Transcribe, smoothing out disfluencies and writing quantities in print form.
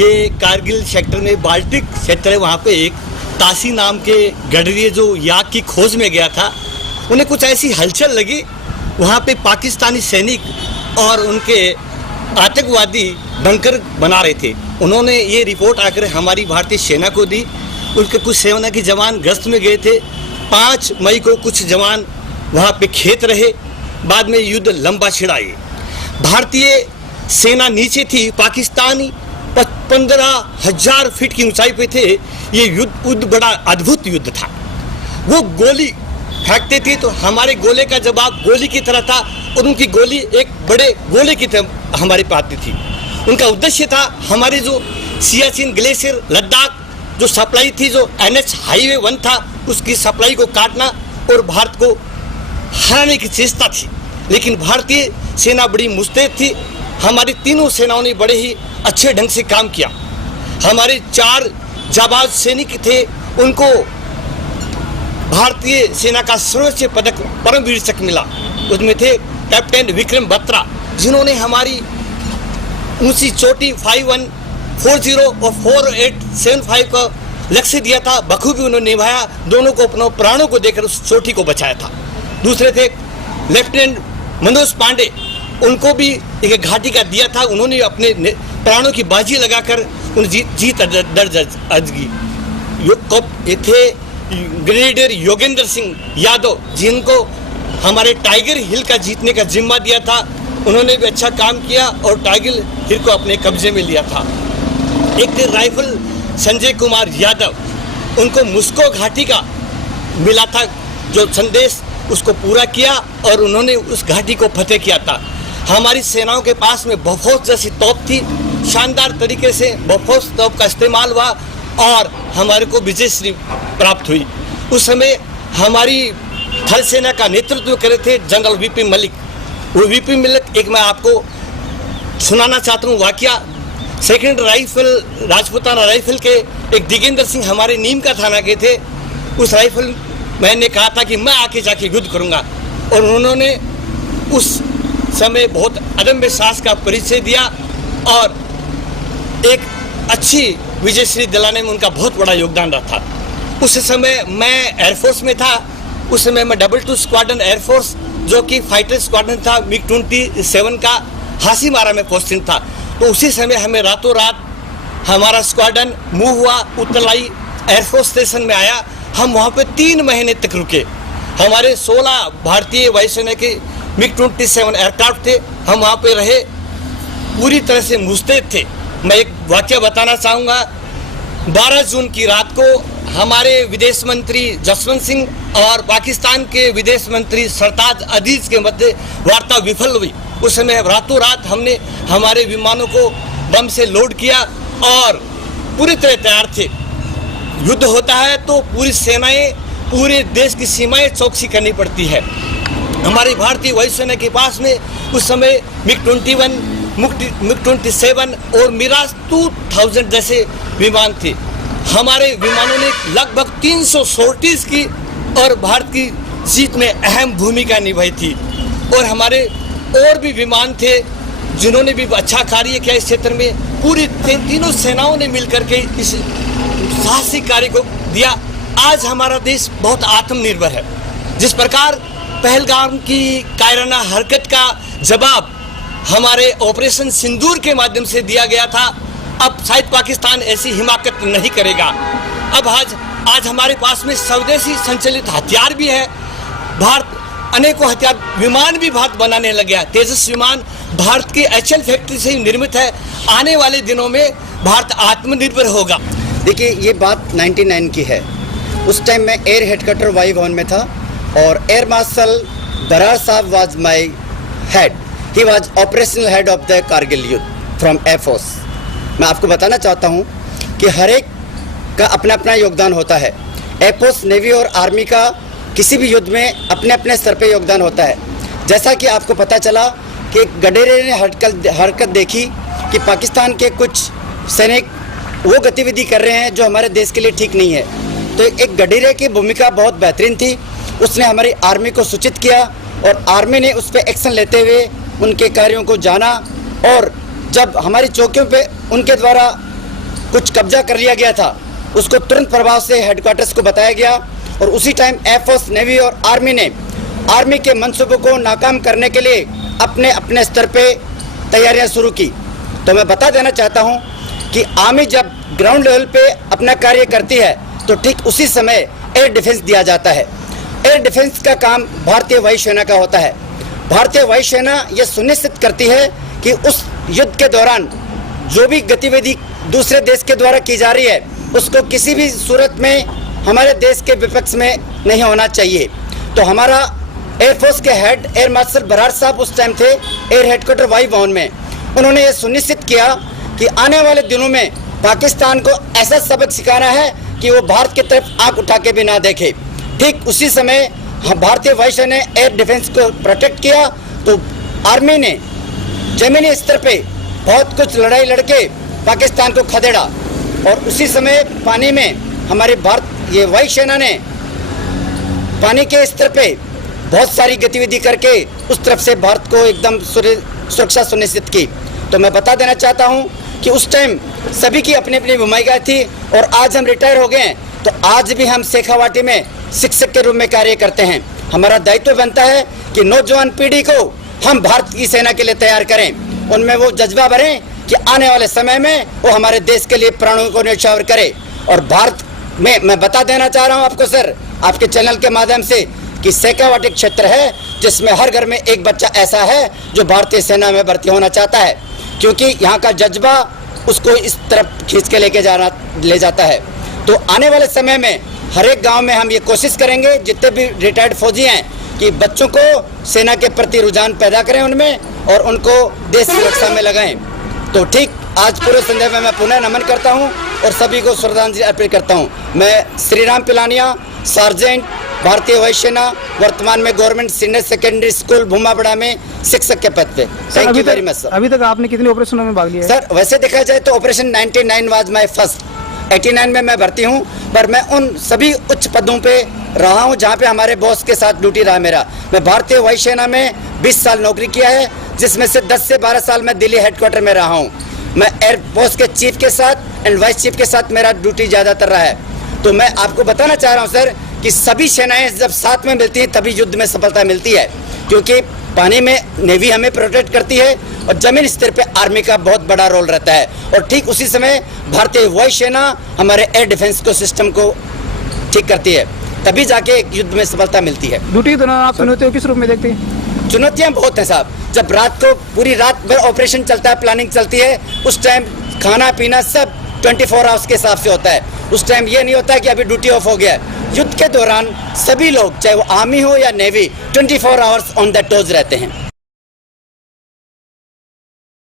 ये कारगिल सेक्टर में बाल्टिक क्षेत्र है, वहाँ पे एक तासी नाम के गडरिये जो याक की खोज में गया था, उन्हें कुछ ऐसी हलचल लगी। वहाँ पे पाकिस्तानी सैनिक और उनके आतंकवादी बंकर बना रहे थे। उन्होंने ये रिपोर्ट आकर हमारी भारतीय सेना को दी। उनके कुछ सेना के जवान गश्त में गए थे। 5 मई को कुछ जवान वहाँ पे खेत रहे। बाद में युद्ध लंबा छिड़ा। भारतीय सेना नीचे थी, पाकिस्तानी 15,000 फीट की ऊंचाई पे थे। ये युद्ध बड़ा अद्भुत युद्ध था। वो गोली फेंकते थे तो हमारे गोले का जवाब गोली की तरह था और उनकी गोली एक बड़े गोले की तरह हमारे पे आती थी। उनका उद्देश्य था हमारे जो सियाचिन ग्लेशियर लद्दाख जो सप्लाई थी, जो NH हाईवे 1 था, उसकी सप्लाई को काटना और भारत को हराने की चेष्टा थी। लेकिन भारतीय सेना बड़ी मुस्तैद थी। हमारी तीनों सेनाओं ने बड़े ही अच्छे ढंग से काम किया। हमारे 4 जाबाज सैनिक थे, उनको भारतीय सेना का सर्वोच्च पदक परमवीर चक्र मिला। उसमें थे कैप्टन विक्रम बत्रा, जिन्होंने हमारी ऊंची चोटी 5140 और 4875 का लक्ष्य दिया था, बखूबी उन्होंने निभाया। दोनों को अपने प्राणों को देकर उस चोटी को बचाया था। दूसरे थे लेफ्टिनेंट मनोज पांडे, उनको भी एक घाटी का दिया था। उन्होंने अपने प्राणों की बाजी लगाकर उन जीत दर्ज की। ये थे ग्रेनेडियर योगेंद्र सिंह यादव, जिनको हमारे टाइगर हिल का जीतने का जिम्मा दिया था। उन्होंने भी अच्छा काम किया और टाइगर हिल को अपने कब्जे में लिया था। एक थे राइफल संजय कुमार यादव, उनको मुस्को घाटी का मिला था जो संदेश, उसको पूरा किया और उन्होंने उस घाटी को फतेह किया था। हमारी सेनाओं के पास में बफोस जैसी तोप थी। शानदार तरीके से बफोस तोप का इस्तेमाल हुआ और हमारे को विजयश्री प्राप्त हुई। उस समय हमारी थल सेना का नेतृत्व करे थे जनरल VP मलिक। वो VP मलिक, एक मैं आपको सुनाना चाहता हूँ वाकया। 2nd राइफल राजपूताना राइफल के एक दिगेंद्र सिंह हमारे नीम का थाना के थे। उस राइफल मैंने कहा था कि मैं आके जाके युद्ध करूँगा और उन्होंने उस समय बहुत अदम्य साहस का परिचय दिया और एक अच्छी विजयश्री दिलाने में उनका बहुत बड़ा योगदान रहा था। उस समय मैं एयरफोर्स में था। उस समय मैं 22 स्क्वाड्रन एयरफोर्स, जो कि फाइटर स्क्वाड्रन था, MiG-27 का हासीमारा में पोस्टिंग था। तो उसी समय हमें रातों रात हमारा स्क्वाड्रन मूव हुआ, उत्तरलाई एयरफोर्स स्टेशन में आया। हम वहाँ पे 3 महीने तक रुके। हमारे 16 भारतीय वायुसेना के MiG-27 एयरक्राफ्ट थे। हम वहाँ पे रहे, पूरी तरह से मुस्तैद थे। मैं एक वाक्य बताना चाहूँगा। 12 जून की रात को हमारे विदेश मंत्री जसवंत सिंह और पाकिस्तान के विदेश मंत्री सरताज अजीज के मध्य वार्ता विफल हुई। उस समय रातों रात हमने हमारे विमानों को बम से लोड किया और पूरी तरह तैयार थे। युद्ध होता है तो पूरी सेनाएं, पूरे देश की सीमाएं चौकसी करनी पड़ती है। हमारी भारतीय वायुसेना के पास में उस समय MiG-21, MiG-27 और मिराज 2000 जैसे विमान थे। हमारे विमानों ने लगभग 300 सॉर्टीज की और भारत की जीत में अहम भूमिका निभाई थी। और हमारे और भी विमान थे जिन्होंने भी अच्छा कार्य किया इस क्षेत्र में। पूरी तीनों सेनाओं ने मिलकर के इस साहसिक कार्य को दिया। आज हमारा देश बहुत आत्मनिर्भर है। जिस प्रकार पहलगाम की कायराना हरकत का जवाब हमारे ऑपरेशन सिंदूर के माध्यम से दिया गया था, अब शायद पाकिस्तान ऐसी हिमाकत नहीं करेगा। अब आज हमारे पास में स्वदेशी संचालित हथियार भी है। भारत अनेकों हथियार विमान भी भारत बनाने लग गया। तेजस विमान भारत की HAL फैक्ट्री से ही निर्मित है। आने वाले दिनों में भारत आत्मनिर्भर होगा। देखिए, ये बात 99 की है। उस टाइम मैं एयर हेडक्वार्टर वायु भवन में था और एयर मार्शल बरार साहब was my head. He was operational head of the Kargil युद्ध फ्रॉम एयरफोर्स। मैं आपको बताना चाहता हूँ कि हर एक का अपना अपना योगदान होता है। एयरफोर्स, नेवी और आर्मी का किसी भी युद्ध में अपने अपने स्तर पे योगदान होता है। जैसा कि आपको पता चला कि गडेरे ने हरकत देखी कि पाकिस्तान के कुछ सैनिक वो गतिविधि कर रहे हैं जो हमारे देश के लिए ठीक नहीं है। तो एक गडेरे की भूमिका बहुत बेहतरीन थी। उसने हमारी आर्मी को सूचित किया और आर्मी ने उस पर एक्शन लेते हुए उनके कार्यों को जाना और जब हमारी चौकियों पे उनके द्वारा कुछ कब्जा कर लिया गया था, उसको तुरंत प्रभाव से हेडक्वार्टर्स को बताया गया और उसी टाइम एयरफोर्स, नेवी और आर्मी ने आर्मी के मंसूबों को नाकाम करने के लिए अपने अपने स्तर पे तैयारियां शुरू की। तो मैं बता देना चाहता हूं कि आर्मी जब ग्राउंड लेवल पे अपना कार्य करती है तो ठीक उसी समय एयर डिफेंस दिया जाता है। एयर डिफेंस का काम भारतीय वायुसेना का होता है। भारतीय वायुसेना यह सुनिश्चित करती है कि उस युद्ध के दौरान जो भी गतिविधि दूसरे देश के द्वारा की जा रही है उसको किसी भी सूरत में हमारे देश के विपक्ष में नहीं होना चाहिए। तो हमारा एयरफोर्स के हेड एयर मार्शल बरार साहब उस टाइम थे एयर हेडक्वार्टर वायु भवन में। उन्होंने ये सुनिश्चित किया कि आने वाले दिनों में पाकिस्तान को ऐसा सबक सिखाना है कि वो भारत की तरफ आंख उठा के भी ना देखे। ठीक उसी समय भारतीय वायुसेना ने एयर डिफेंस को प्रोटेक्ट किया तो आर्मी ने जमीनी स्तर पे बहुत कुछ लड़ाई लड़के पाकिस्तान को खदेड़ा और उसी समय पानी में हमारे ये वायुसेना ने पानी के स्तर पे बहुत सारी गतिविधि करके उस तरफ से भारत को एकदम सुरक्षा सुनिश्चित की। तो मैं बता देना चाहता हूं कि उस टाइम सभी की अपनी अपनी भूमिका थी और आज हम रिटायर हो गए हैं तो आज भी हम शेखावाटी में शिक्षक के रूप में कार्य करते हैं। हमारा दायित्व बनता है कि नौजवान पीढ़ी को हम भारत की सेना के लिए तैयार करें, उनमें वो जज्बा भरें कि आने वाले समय में वो हमारे देश के लिए प्राणों को न्यौछावर करे। और भारत में मैं बता देना चाह रहा हूँ आपको सर, आपके चैनल के माध्यम से कि शेखावाटी क्षेत्र है जिसमें हर घर में एक बच्चा ऐसा है जो भारतीय सेना में भर्ती होना चाहता है, क्योंकि यहाँ का जज्बा उसको इस तरफ खींच के ले जाता है। तो आने वाले समय में हर एक गांव में हम ये कोशिश करेंगे जितने भी रिटायर्ड फौजी हैं कि बच्चों को सेना के प्रति रुझान पैदा करें उनमें और उनको देश सुरक्षा में लगाएं। तो ठीक आज पूरे संदर्भ में मैं पुनः नमन करता हूं और सभी को श्रद्धांजलि अर्पित करता हूं। मैं श्री राम पिलानिया, सार्जेंट, भारतीय वायुसेना, वर्तमान में गवर्नमेंट सीनियर सेकेंडरी स्कूल भूमाबड़ा में शिक्षक के पद पे। Thank you very much sir. अभी तक आपने कितने ऑपरेशनों में भाग लिया है? सर वैसे देखा जाए तो ऑपरेशन 99 वाज माय फर्स्ट। 89 में मैं भर्ती हूँ, पर मैं उन सभी उच्च पदों पे रहा हूँ जहाँ पे हमारे बॉस के साथ ड्यूटी रहा मेरा। मैं भारतीय वायुसेना में 20 साल नौकरी किया है, जिसमें से 10 से 12 साल मैं दिल्ली हेडक्वार्टर में रहा हूँ। मैं एयर फोर्स के चीफ के साथ एंड वाइस चीफ के साथ मेरा ड्यूटी ज़्यादातर रहा है। तो मैं आपको बताना चाह रहा हूँ सर कि सभी सेनाएं जब साथ में मिलती हैं तभी युद्ध में सफलता मिलती है, क्योंकि पानी में नेवी हमें प्रोटेक्ट करती है और जमीन स्तर पे आर्मी का बहुत बड़ा रोल रहता है। और ठीक उसी समय भारतीय वायुसेना हमारे एयर डिफेंस को सिस्टम को ठीक करती है, तभी जाके एक युद्ध में सफलता मिलती है। ड्यूटी के दौरान आप चुनौतियों किस रूप में देखते हैं? चुनौतियाँ बहुत हैं साहब। जब रात को पूरी रात भर ऑपरेशन चलता है, प्लानिंग चलती है, उस टाइम खाना पीना सब 24 आवर्स के हिसाब से होता है। उस टाइम ये नहीं होता है कि अभी ड्यूटी ऑफ हो गया है। युद्ध के दौरान सभी लोग, चाहे वो आर्मी हो या navy, 24 hours on the toes रहते हैं।